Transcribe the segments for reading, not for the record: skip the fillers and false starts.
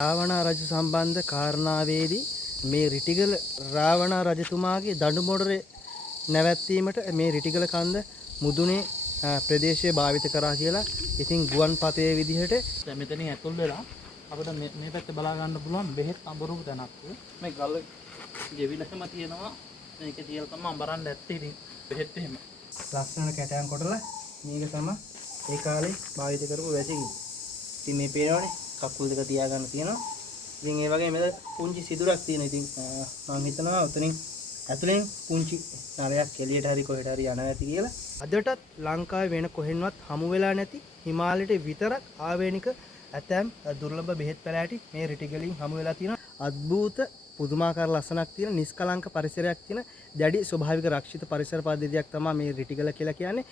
රාවණ රජු සම්බන්ධ කාරණාවේදී මේ රිටිගල රාවණ රජතුමාගේ දඬුමොඩරේ නැවැත්වීමට මේ රිටිගල කන්ද මුදුනේ ප්‍රදේශය භාවිත කරා කියලා. ඉතින් ගුවන් පතේ විදිහට දැන් මෙතනින් ඇතුල් වෙලා අපිට මේ පැත්තේ බලා ගන්න පුළුවන් බෙහෙත් අඹරුව තැනක්. මේ ගල ගෙවිලකම තියෙනවා. මේකේ තියලා තමයි අඹරන්න ඇත්තේ. ඉතින් බෙහෙත් එහෙම ලස්සන කැටයන් කොටලා මේක තමයි ඒ කාලේ භාවිත කරපු වැසිකිලි. ඉතින් මේ පේනවනේ කකුල් දෙක තියාගන්න තියෙනවා. ඉතින් ඒ වගේ මෙතන පුංචි සිදුරක් තියෙනවා. ඉතින් මම හිතනවා උතනින් ඇතුලෙන් පුංචි නරයක් එළියට හරි කොහෙට හරි යනවා ඇති කියලා. අදටත් ලංකාවේ වෙන කොහෙන්වත් හමු වෙලා නැති හිමාලයට විතරක් ආවේනික ඇතැම් දුර්ලභ බෙහෙත් පැලෑටි මේ රිටිගලින් හමු වෙලා තියෙනවා. අద్භූත පුදුමාකාර ලස්සනක් තියෙන නිස්කලංක පරිසරයක් තියෙන දැඩි ස්වභාවික රක්ෂිත පරිසර පද්ධතියක් තමයි මේ රිටිගල කියලා කියන්නේ.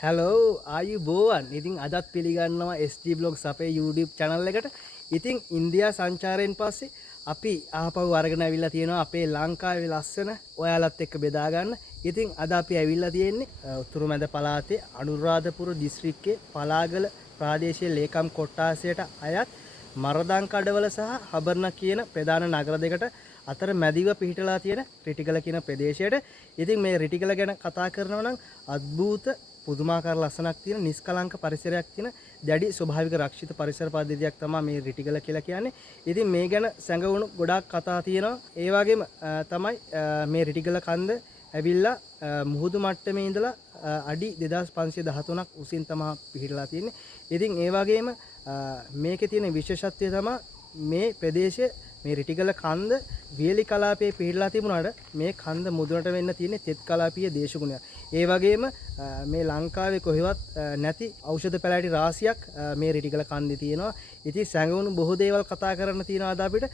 Hello, ආයුබෝවන්. ඉතින් අදත් පිළිගන්නවා SG Vlogs අපේ YouTube channel එකට. ඉතින් ඉන්දියා සංචාරයෙන් පස්සේ අපි ආපහු අරගෙන අවිල්ලා තියෙනවා අපේ ලංකාවේ ලස්සන ඔයාලත් එක්ක බෙදා ගන්න. ඉතින් අද අපි ඇවිල්ලා තියෙන්නේ උතුරු මැද පළාතේ අනුරාධපුර දිස්ත්‍රික්කයේ පලාගල ප්‍රාදේශීය ලේකම් කොට්ටාසයට අයත් මරදන් කඩවල සහ හබර්ණ කියන ප්‍රධාන නගර දෙකට අතර මැදිව පිහිටලා තියෙන රිටිගල කියන ප්‍රදේශයට. ඉතින් මේ රිටිගල ගැන කතා කරනවා නම් අద్භූත පුදුමාකාර ලස්සනක් තියෙන නිස්කලංක පරිසරයක් තියෙන දැඩි ස්වභාවික රක්ෂිත පරිසර පද්ධතියක් තමයි මේ රිටිගල කියලා කියන්නේ. ඉතින් මේ ගැන සැඟවුණු ගොඩාක් කතා තියෙනවා. ඒ වගේම තමයි මේ රිටිගල කන්ද ඇවිල්ලා මුහුදු මට්ටමේ ඉඳලා අඩි 2513ක් උසින් තමයි පිහිටලා තියෙන්නේ. ඉතින් ඒ වගේම මේකේ තියෙන විශේෂත්වය තමයි මේ ප්‍රදේශයේ මේ රිටිගල කන්ද වියලි කලාපයේ පිහිටලා තිබුණාට මේ කන්ද මුදුනට වෙන්න තියෙන්නේ තෙත් කලාපීය දේශගුණයක්. ඒ වගේම මේ ලංකාවේ කොහෙවත් නැති ඖෂධ පැලෑටි රාශියක් මේ රිටිගල කන්දේ තියෙනවා. ඉතින් සැඟවුණු බොහෝ දේවල් කතා කරන්න තියෙනවා අද අපිට.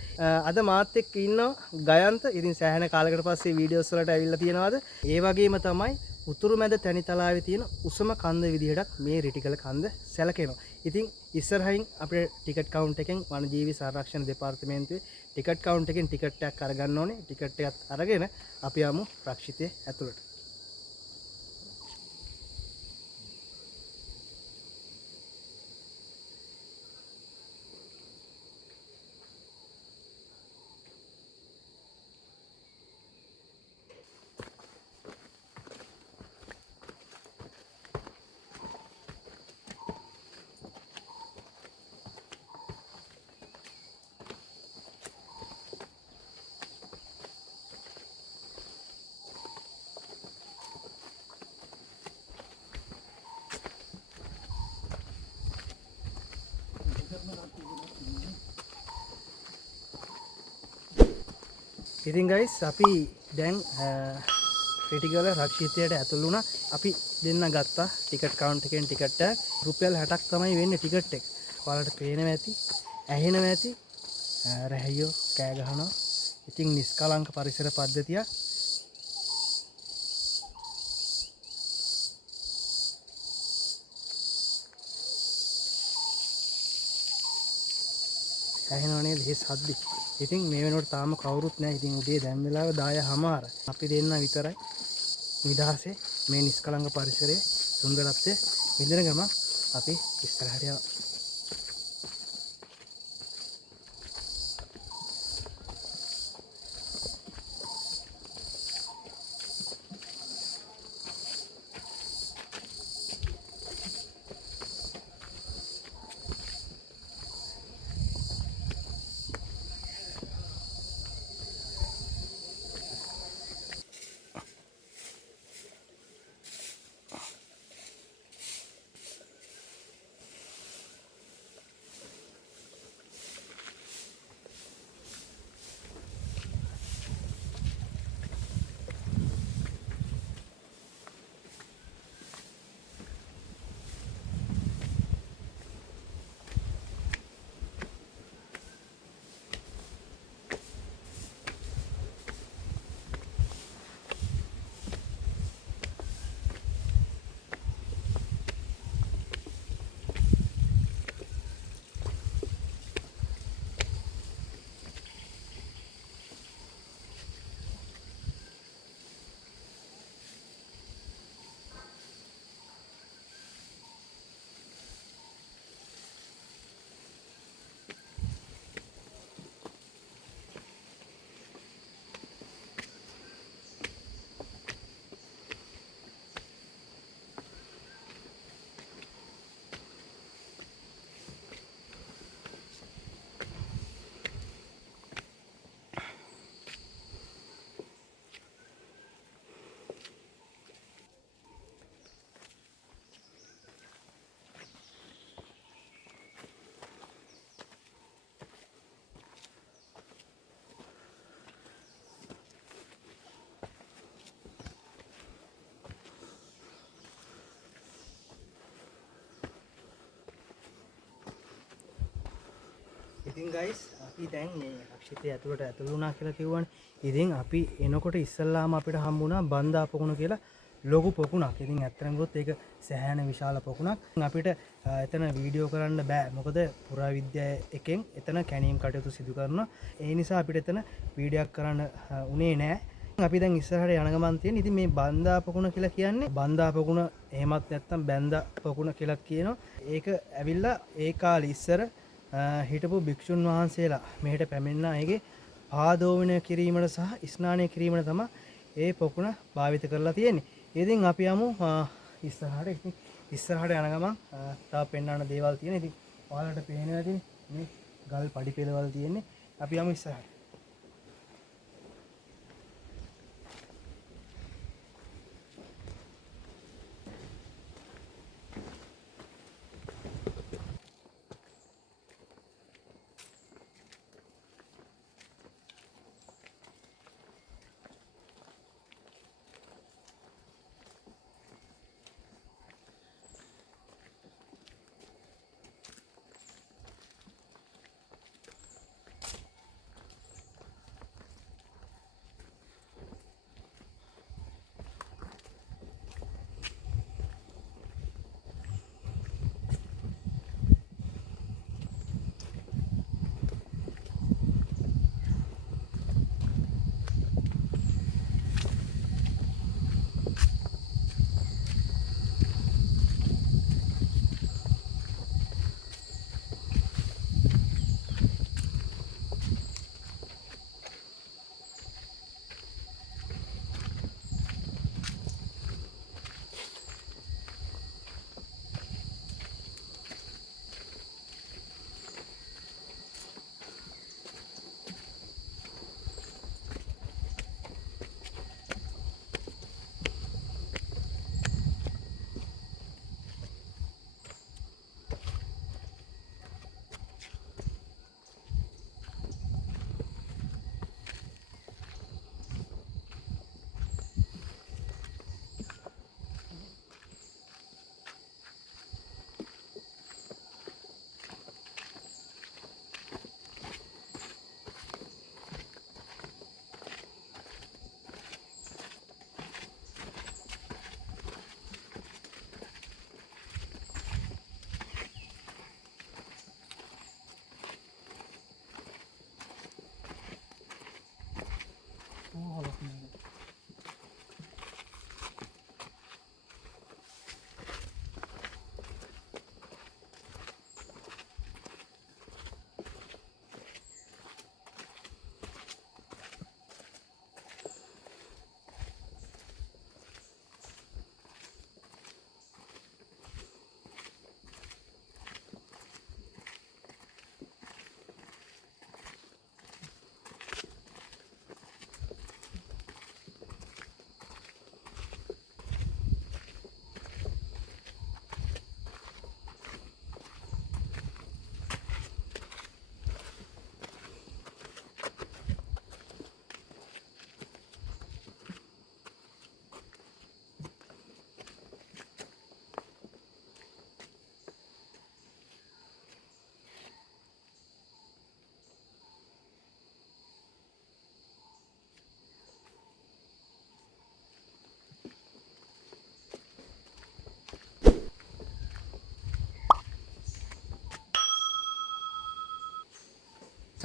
අද මාත් එක්ක ඉන්නවා ගයන්ත. ඉතින් සෑහෙන කාලයකට පස්සේ වීඩියෝස් වලට ඇවිල්ලා තියෙනවාද. ඒ වගේම තමයි උතුරු මැද තැනිතලාවේ තියෙන උසම කන්ද විදිහටත් මේ රිටිගල කන්ද සැලකෙනවා. ඉතින් ඉස්සරහින් අපේ ටිකට් කවුන්ට් එකෙන් වනජීවි සංරක්ෂණ දෙපාර්තමේන්තුවේ ටිකට් කවුන්ට් එකෙන් ටිකට් එකක් අරගන්න ඕනේ. ටිකට් එකත් අරගෙන අපි යමු රක්ෂිතයේ ඇතුළට. ඉතින් ගයිස් අපි දැන් රිටිගල රක්ෂිතයට ඇතුළු වුණා. අපි දෙන්න ගත්තා ටිකට් කවුන්ට් එකෙන් ටිකට් එක. රුපියල් 60ක් තමයි වෙන්නේ ටිකට් එක. ඔයාලට පේනවා ඇති, ඇහෙනවා ඇති. රැහැයෝ කෑ ගහනවා. ඉතින් නිස්කලංක පරිසර පද්ධතිය. ඇහෙනව නේද මේ සද්දි? ඉතින් මේ වෙනකොට තාම කවුරුත් නැහැ. ඉතින් උදේ දැන් වෙලාව 10:00. අපි දෙන්න විතරයි නිදහසේ මේ නිස්කලංක පරිසරයේ සුන්දරත්වය විඳින ගම අපි ඉස්සරහට යනවා. ඉතින් ගයිස් අපි දැන් මේ රක්ෂිතය ඇතුළට ඇතුළු වුණා කියලා කිව්වනේ. ඉතින් අපි එනකොට ඉස්සල්ලාම අපිට හම්බුණා බන්දා පොකුණ කියලා ලොකු පොකුණක්. ඉතින් ඇත්තටම ගොත් ඒක සෑහෙන විශාල පොකුණක්. අපිට එතන වීඩියෝ කරන්න බෑ. මොකද පුරාවිද්‍යාව එකෙන් එතන කැණීම් කටයුතු සිදු කරනවා. ඒ නිසා අපිට එතන වීඩියෝක් කරන්න උනේ නෑ. අපි දැන් ඉස්සරහට යන ගමන් තියෙන. ඉතින් මේ බන්දා පොකුණ කියලා කියන්නේ බන්දා පොකුණ එහෙමත් නැත්නම් බැන්දා පොකුණ කියලා කියනවා. ඒක ඇවිල්ලා ඒ කාලේ ඉස්සර හිටපු භික්ෂුන් වහන්සේලා මෙහෙට පැමිණෙන අයගේ පාදෝවණය කිරීමට සහ ස්නානය කිරීමට තමයි ඒ පොකුණ භාවිත කරලා තියෙන්නේ. ඉතින් අපි යමු ඉස්සරහට. ඉතින් ඉස්සරහට යන ගමන් තව පෙන්වන්න දේවල් තියෙනවා. ඉතින් ඔයාලට පේනවා ඇති මේ ගල් පඩි පෙළවල් තියෙන්නේ. අපි යමු ඉස්සරහට.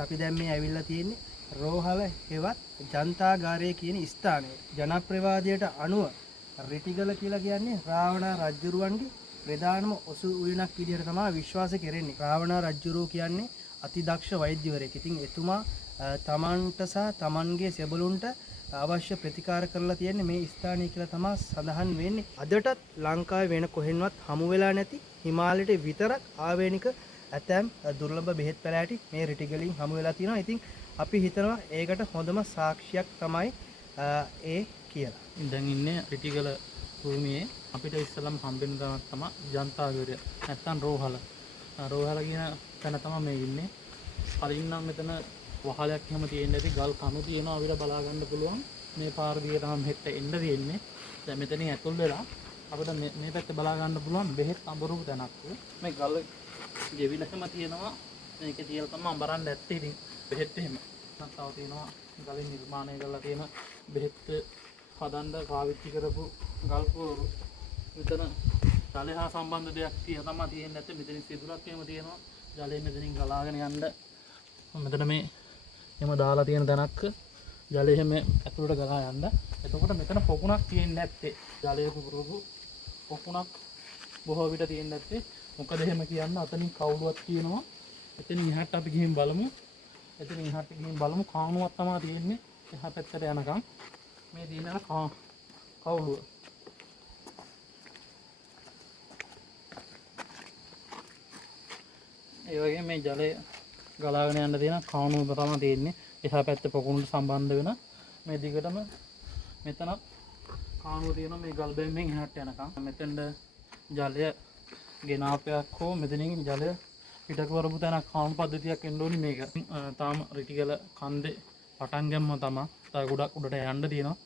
අපි දැන් මේ ඇවිල්ලා තියෙන්නේ රෝහල හෙවත් ජනතාගාරය කියන ස්ථානයේ. ජනප්‍රවාදයට අනුව රිටිගල කියලා කියන්නේ රාවණා රජුරුවන්ගේ ප්‍රධානම ඔසු උයනක් විදිහට තමයි විශ්වාස කෙරෙන්නේ. රාවණා රජුරුව කියන්නේ අතිදක්ෂ වෛද්‍යවරයෙක්. ඉතින් එතුමා තමන්ට සහ තමන්ගේ සෙබළුන්ට අවශ්‍ය ප්‍රතිකාර කරලා තියෙන්නේ මේ ස්ථානය කියලා තමයි සඳහන් වෙන්නේ. අදටත් ලංකාවේ වෙන කොහෙන්වත් හමු වෙලා නැති හිමාලයට විතරක් ආවේනික ඇතැම් දුර්ලභ බෙහෙත් පැලෑටි මේ රිටිගලින් හමු වෙලා තියෙනවා. ඉතින් අපි හිතනවා ඒකට හොඳම සාක්ෂියක් තමයි ඒ කියලා. දැන් ඉන්නේ රිටිගල භූමියේ අපිට ඉස්සලම් හම්බෙන තැනක් තමයි ජනතාගාරය. නැත්තම් රෝහල. රෝහල කියන තැන තමයි මේ ඉන්නේ. කලින් නම් මෙතන වහලයක් එහෙම තියෙන්නේ නැති ගල් කණු තියෙනවා අපිට බලා ගන්න පුළුවන්. මේ පාර දිගේ තමයි මෙහෙට එන්න තියෙන්නේ. දැන් මෙතනින් ඇතුල් වෙලා අපිට මේ පැත්තේ බලා ගන්න පුළුවන් බෙහෙත් අඹරපු තැනක්. මේ ගල් ගෙවිලකම තියෙනවා. මේකේ තියලා තමයි අඹරන්න ඇත්තේ. ඉතින් බෙහෙත් එහෙම නැත්නම් තියෙනවා ගලින් නිර්මාණය කරලා තියෙන බෙහෙත් හදන්න පාවිච්චි කරපු ගල් පොරු. මෙතන ජලය හා සම්බන්ධ දෙයක් තමයි තියෙන්නේ නැත්නම් මෙතනින් සිදුරක් එහෙම තියෙනවා. ජලය මෙතනින් ගලාගෙන යන්න මෙතන මේ එහෙම දාලා තියෙන තැනක් ජලය එහෙම ඇතුළට ගලා යන්න. එතකොට මෙතන පොකුණක් තියෙන්නේ නැත්තේ. ජලය පුපුරපු පොකුණක් බොහෝ විට තියෙන්නේ නැත්තේ. මොකද එහෙම කියන්න අතනින් කවුළුවක් තියෙනවා. එතනින් එහාට අපි ගිහින් බලමු. එතනින් එහාට ගිහින් බලමු කාණුවක් තමයි තියෙන්නේ. එහා පැත්තට යනකම් මේ දිනන කවුළුව. ඒ වගේ මේ ජලය ගලාගෙන යන්න තියෙන කාණුව තමයි තියෙන්නේ. එහා පැත්තේ පොකුණට සම්බන්ධ වෙන මේ දිගටම මෙතන කාණුව තියෙනවා මේ ගල් බැම්මෙන් එහාට යනකම්. මෙතෙන්ද ජලය ගෙනාපයක් හෝ මෙතනින් ජලය පිටක වරපු තැනක් කාණු පද්ධතියක් එන්න ඕනි මේක. තාම රිටිගල කන්දේ පටන් ගැම්ම තමයි. තව ගොඩක් උඩට යන්න තියෙනවා.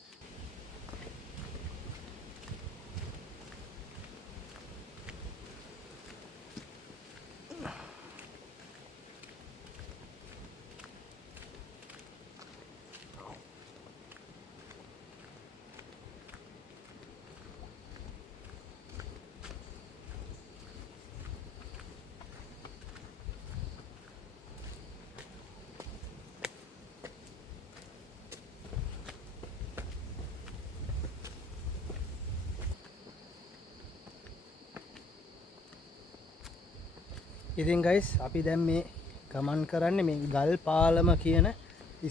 ඉතින් ගයිස් අපි දැන් මේ ගමන් කරන්නේ මේ ගල් පාලම කියන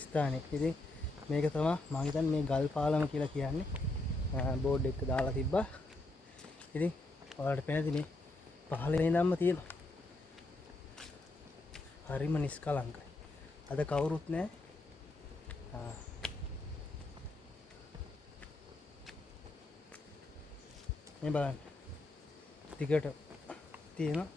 ස්ථානේ. ඉතින් මේක තමයි මම හිතන්නේ මේ ගල් පාලම කියලා කියන්නේ. බෝඩ් එක දාලා තිබ්බා. ඉතින් ඔයාලට පේනද මේ පහළේ ඉඳන්ම තියෙනවා. හරිම නිස්කලංකයි. අද කවුරුත් නැහැ. මේ බලන්න. ටිකට තියෙනවා.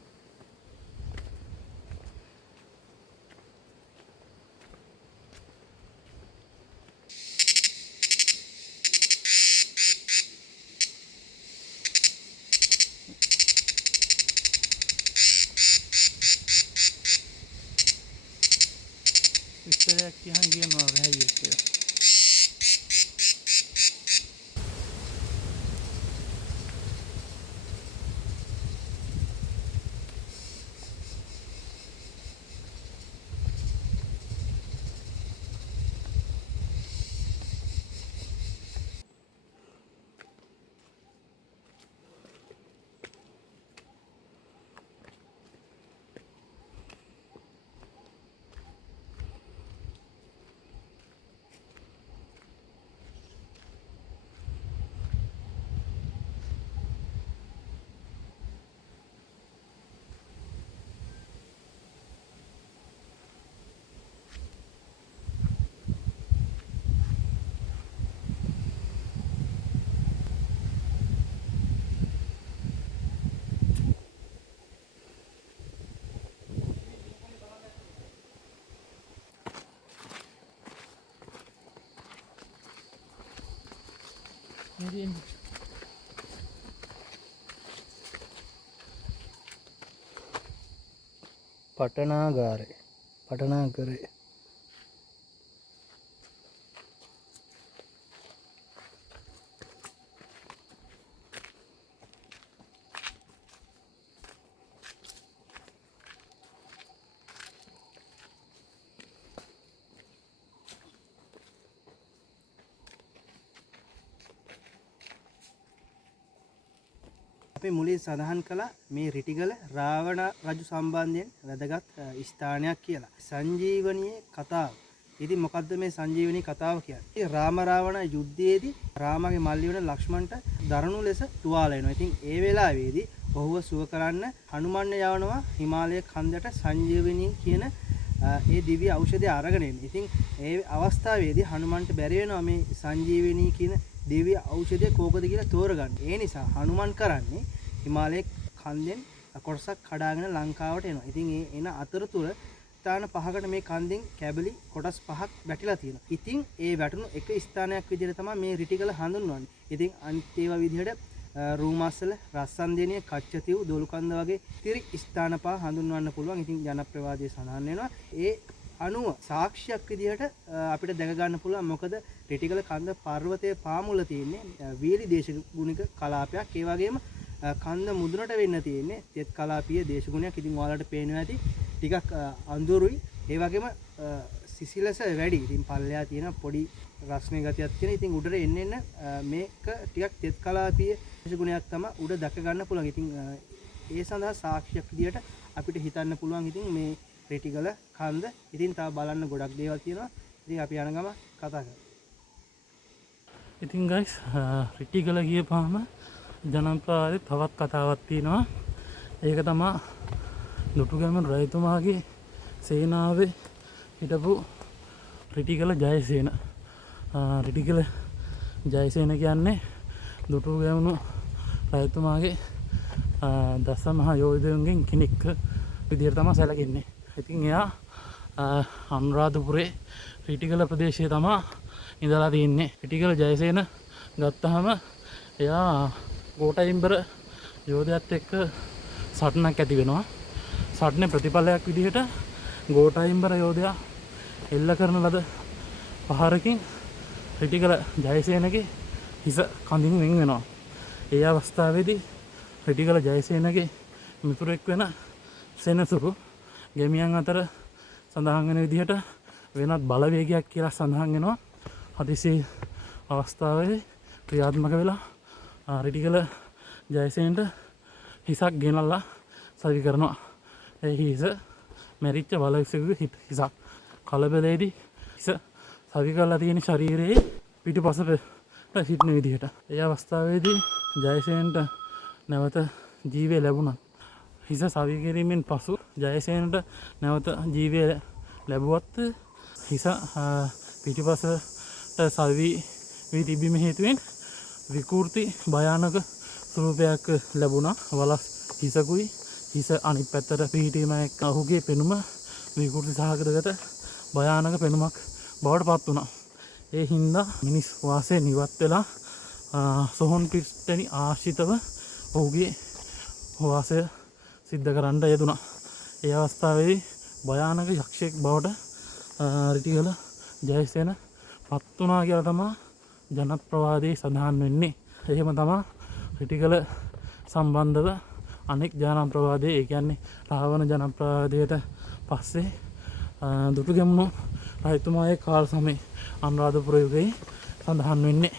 විස්තරයක් කියහන් කියනවා රැහැයි කියලා. පටනාගාරය අපි මුලින් සඳහන් කළා මේ රිටිගල රාවණ රජු සම්බන්ධයෙන් වැදගත් ස්ථානයක් කියලා. සංජීවනියේ කතාව. ඉතින් මොකද්ද මේ සංජීවනී කතාව කියන්නේ? රාම රාවණ යුද්ධයේදී රාමගේ මල්ලි වෙන ලක්ෂ්මණට දරුණු ලෙස තුවාල වෙනවා. ඉතින් ඒ වෙලාවේදී ඔහුව සුව කරන්න හනුමන් යවනවා හිමාලය කන්දට සංජීවනී කියන ඒ දිව්‍ය ඖෂධය අරගෙන එන්න. ඉතින් ඒ අවස්ථාවේදී හනුමන්ට බැරි වෙනවා මේ සංජීවනී කියන දිව්‍ය ඖෂධය කෝකද කියලා තෝරගන්න. ඒ නිසා හනුමන් කරන්නේ හිමාලයේ කන්දෙන් කොටසක් කඩාගෙන ලංකාවට එනවා. ඉතින් ඒ එන අතරතුර ස්ථාන පහකට මේ කන්දෙන් කැබලි කොටස් පහක් වැටිලා තියෙනවා. ඉතින් ඒ වැටුණු එක ස්ථානයක් විදිහට තමයි මේ රිටිගල හඳුන්වන්නේ. ඉතින් අනිත් ඒවා විදිහට රූමස්සල, රස්සන්දේනිය, කච්චතිව්, දොළුකන්ද වගේ ඉතිරි ස්ථාන පහ හඳුන්වන්න පුළුවන්. ඉතින් ජනප්‍රවාදයේ සඳහන් වෙනවා. ඒ අනුව සාක්ෂියක් විදිහට අපිට දැක ගන්න පුළුවන්. මොකද රිටිගල කන්ද පර්වතයේ පාමුල තියෙන්නේ වීලි දේශගුණික කලාපයක්. ඒ වගේම කන්ද මුදුනට වෙන්න තියෙන්නේ තෙත් කලාපීය දේශගුණයක්. ඉතින් ඔයාලට පේනවා ඇති ටිකක් අඳුරුයි. ඒ වගේම සිසිලස වැඩි. ඉතින් පල්ලෙහා තියෙන පොඩි රස්නේ ගතියක් තියෙන. ඉතින් උඩට එන්න මේක ටිකක් තෙත් කලාපීය දේශගුණයක් තමයි උඩ දැක ගන්න පුළුවන්. ඉතින් ඒ සඳහා සාක්ෂියක් විදිහට අපිට හිතන්න පුළුවන්. ඉතින් මේ රිටිගල කන්ද. ඉතින් තව බලන්න ගොඩක් දේවල් තියෙනවා. ඉතින් අපි යන ගම කතා කරමු. ඉතින් ගයිස් රිටිගල ගියපහම ජනප්‍රවාදයේ තවත් කතාවක් තියෙනවා. ඒක තමයි දුටුගැමුණු රජතුමාගේ සේනාවේ හිටපු රිටිගල ජයසේන. රිටිගල ජයසේන කියන්නේ දුටුගැමුණු රජතුමාගේ දස මහා යෝධයන්ගෙන් කෙනෙක් විදිහට තමයි සැලකෙන්නේ. ඉතින් එයා අනුරාධපුරේ රිටිගල ප්‍රදේශයේ තමයි ඉඳලා තියෙන්නේ. රිටිගල ජයසේන ගත්තාම එයා ගෝඨයිම්බර යෝධයත් එක්ක සටනක් ඇති වෙනවා. සටනේ ප්‍රතිඵලයක් විදිහට ගෝඨයිම්බර යෝධයා එල්ල කරන ලද පහරකින් රිටිගල ජයසේනගේ හිස කඳින් වෙන් වෙනවා. ඒ අවස්ථාවේදී රිටිගල ජයසේනගේ මිතුරෙක් වෙන සෙනසුරු ගැමියන් අතර සඳහන් වෙන විදිහට වෙනත් බලවේගයක් කියලා සඳහන් වෙනවා. හදිසි අවස්ථාවේ ක්‍රියාත්මක වෙලා රිටිගල ජයසේනට හිසක් ගෙනල්ලා සවි කරනවා. ඒ හිස මැරිච්ච බලවිසෙකුගේ හිසක්. කලබලයේදී හිස සවි කරලා තියෙන ශරීරයේ පිටුපසට සිටින විදිහට. ඒ අවස්ථාවේදී ජයසේනට නැවත ජීවය ලැබුණා. හිස සවි කිරීමෙන් පසු ජයසේනට නැවත ජීවය ලැබුවත් හිස පිටුපසට සවි වී තිබීම හේතුවෙන් විකෘති භයානක ස්වරූපයක් ලැබුණා. වලස් හිසකුයි හිස අනිත් පැත්තට පිහිටීම එක්ක ඔහුගේ පෙනුම විකෘති සහගතකට භයානක පෙනුමක් බවට පත් වුණා. ඒ හින්දා මිනිස් වාසය නිවත් වෙලා සොහොන් පිට්ටනි ආශ්‍රිතව ඔහුගේ වාසය සිද්ධ කරන්න යෙදුණා. ඒ අවස්ථාවේදී භයානක යක්ෂයෙක් බවට රිටිගල ජයසේන පත් වුණා කියලා තමයි ජනප්‍රවාදයේ සඳහන් වෙන්නේ. එහෙම තමයි රිටිගල සම්බන්ධව අනෙක් ජනප්‍රවාදයේ ඒ කියන්නේ රාවණ ජනප්‍රවාදයට පස්සේ දුටුගැමුණු රජතුමාගේ කාල සමයේ අනුරාධපුර යුගයේ සඳහන් වෙන්නේ.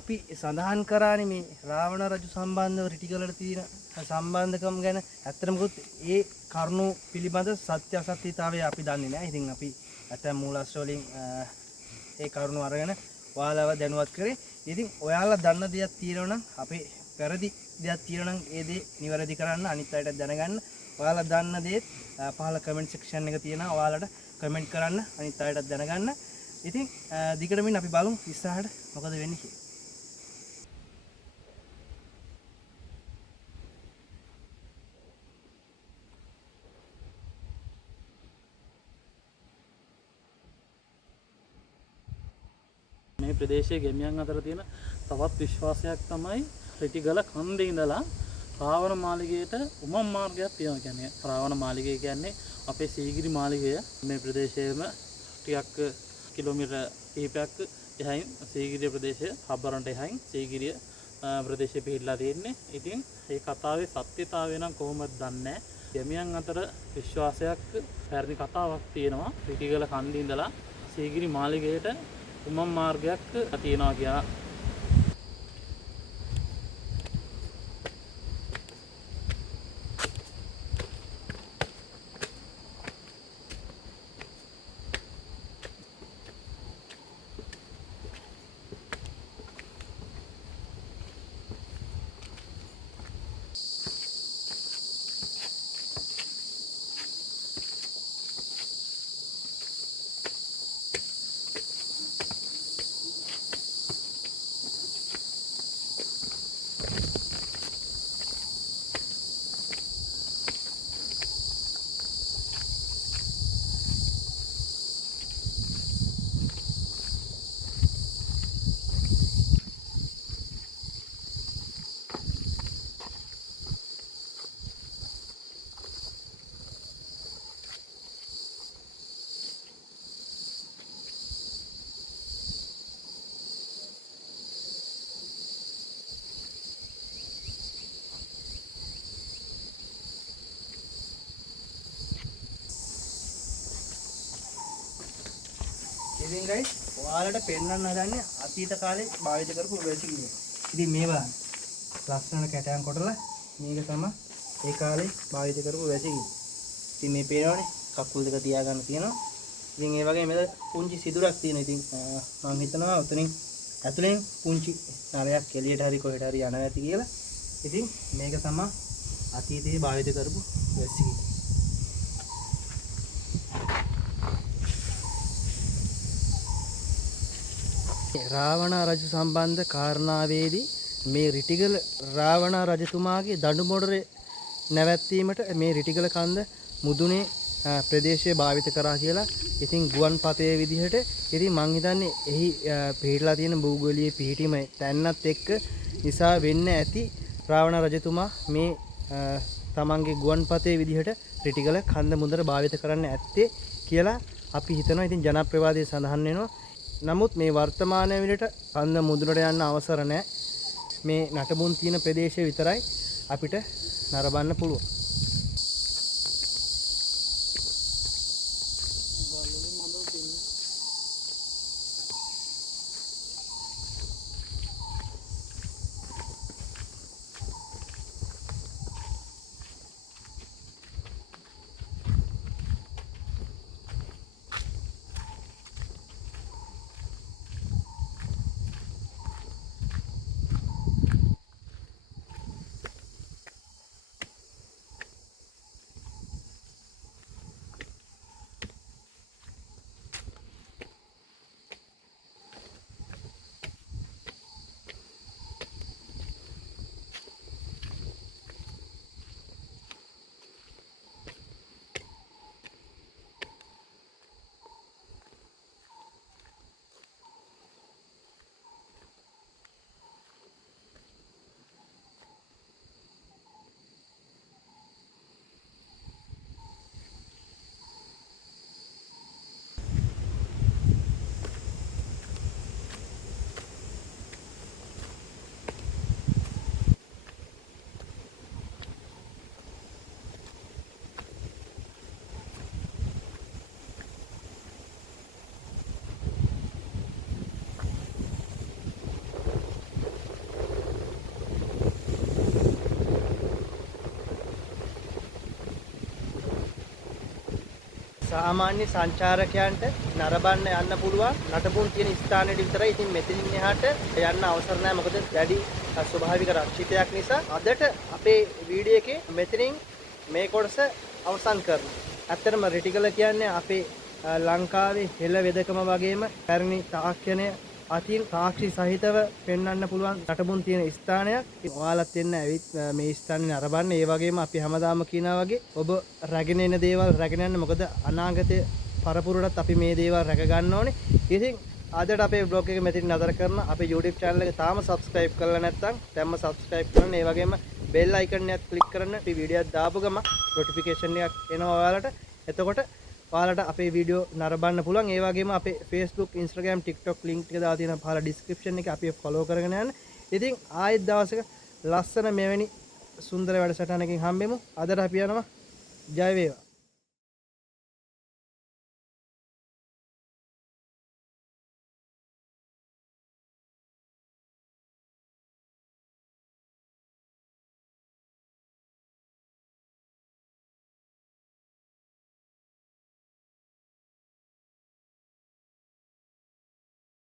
අපි සඳහන් කරානේ මේ රාවණ රජු සම්බන්ධව රිටිගලට තියෙන සම්බන්ධකම් ගැන. ඇත්තටම කිව්වොත් ඒ කරුණු පිළිබඳ සත්‍ය අසත්‍යතාවය අපි දන්නේ නැහැ. ඉතින් අපි ඇත්තම මූලාශ්‍ර වලින් ඒ කරුණු අරගෙන ඔයාලව දැනුවත් කරේ. ඉතින් ඔයාලා දන්න දෙයක් තියෙනවා නම් අපේ වැරදි දෙයක් තියෙනවා නම් ඒ දේ නිවැරදි කරන්න අනිත් අයට දැනගන්න. ඔයාලා දන්න දේ පහළ කමෙන්ට් සෙක්ෂන් එක තියෙනවා. ඔයාලට කමෙන්ට් කරන්න අනිත් අයට දැනගන්න. ඉතින් දිගටම ඉන්න අපි බලමු ඉස්සරහට මොකද වෙන්නේ කියලා. මේ ප්‍රදේශයේ ගැමියන් අතර තියෙන තවත් විශ්වාසයක් තමයි රිටිගල කන්දේ ඉඳලා රාවණ මාලිගයට උමම් මාර්ගයක් තියෙනවා. කියන්නේ රාවණ මාලිගය කියන්නේ අපේ සීගිරි මාලිගය. මේ ප්‍රදේශයේම ටිකක් කිලෝමීටර් කිහිපයක් එහයින් සීගිරිය ප්‍රදේශය හබ්බරන්ට එහයින් සීගිරිය ප්‍රදේශයේ පිහිටලා තියෙන්නේ. ඉතින් ඒ කතාවේ සත්‍යතාවය නම් කොහොමද දන්නේ නැහැ. දෙමියන් අතර විශ්වාසයක් පැරණි කතාවක් තියෙනවා. රිටිගල කන්දේ ඉඳලා සීගිරි මාලිගයට උමම් මාර්ගයක් තියෙනවා කියලා. ඉතින් guys ඔයාලට පෙන්වන්න හදන්නේ අතීත කාලේ භාවිත කරපු වැසිකිලි. ඉතින් මේ බලන්න. ලස්සන කැටයන් කොටලා මේක තමයි ඒ කාලේ භාවිත කරපු වැසිකිලි. ඉතින් මේ පේනවනේ කකුල් දෙක තියාගන්න තියෙනවා. ඉතින් ඒ වගේ මෙතන පුංචි සිදුරක් තියෙනවා. ඉතින් මම හිතනවා උතනින් ඇතුලෙන් පුංචි නරයක් එළියට හරි කොහෙට හරි යනවා ඇති කියලා. ඉතින් මේක තමයි අතීතයේ භාවිත කරපු වැසිකිලි. රාවණ රජු සම්බන්ධ කාරණාවේදී මේ රිටිගල රාවණ රජතුමාගේ දඬු මොඩරේ නැවැත්වීමට මේ රිටිගල කන්ද මුදුනේ ප්‍රදේශය භාවිත කරා කියලා. ඉතින් ගුවන් පතේ විදිහට ඉතින් මං හිතන්නේ එහි පිහිටලා තියෙන භූගෝලීය පිහිටීම තැන්නත් එක්ක නිසා වෙන්න ඇති රාවණ රජතුමා මේ තමන්ගේ ගුවන් පතේ විදිහට රිටිගල කන්ද මුදුන භාවිත කරන්න ඇත්තේ කියලා අපි හිතනවා. ඉතින් ජනප්‍රවාදයේ සඳහන් වෙනවා. නමුත් මේ වර්තමාන වෙලට කන්ද මුදුනට යන්න අවසර නැහැ. මේ නටබුන් තියෙන ප්‍රදේශය විතරයි අපිට නරඹන්න පුළුවන්. සාමාන්‍ය සංචාරකයන්ට නරඹන්න යන්න පුළුවන් නටබුන් තියෙන ස්ථානෙට විතරයි. ඉතින් මෙතනින් එහාට යන්න අවසර නැහැ. මොකද දැඩි ස්වභාවික රක්ෂිතයක් නිසා. අදට අපේ වීඩියෝ එකේ මෙතනින් මේ කොටස අවසන් කරනවා. ඇත්තටම රිටිගල කියන්නේ අපේ ලංකාවේ හෙළ වෙදකම වගේම පැරණි තාක්ෂණය අතින් සාක්ෂි සහිතව පෙන්වන්න පුළුවන් නටබුන් තියෙන ස්ථානයක්. ඔයාලත් එන්න ඇවිත් මේ ස්ථානේ නරඹන්න. ඒ වගේම අපි හැමදාම කියනා වගේ ඔබ රැගෙන එන දේවල් රැගෙන යන්න. මොකද අනාගතයේ පරපුරටත් අපි මේ දේවල් රැක ගන්න ඕනේ. ඉතින් අදට අපේ vlog එක මෙතන නතර කරන. අපේ YouTube channel එක තාම subscribe කරලා නැත්නම් දැන්ම subscribe කරන්න. ඒ වගේම bell icon එකත් click කරන්න. අපි වීඩියෝ එකක් දාපු ගම notification එකක් එනවා ඔයාලට. එතකොට ඔයාලට අපේ වීඩියෝ නරඹන්න පුළුවන්. ඒ වගේම අපේ Facebook, Instagram, TikTok link ටික දාලා තියෙනවා පහළ description එකේ. අපි follow කරගෙන යන්න. ඉතින් ආයෙත් දවසක ලස්සන මෙවැනි සුන්දර වැඩසටහනකින් හම්බෙමු. අදට අපි යනවා. ජය වේවා.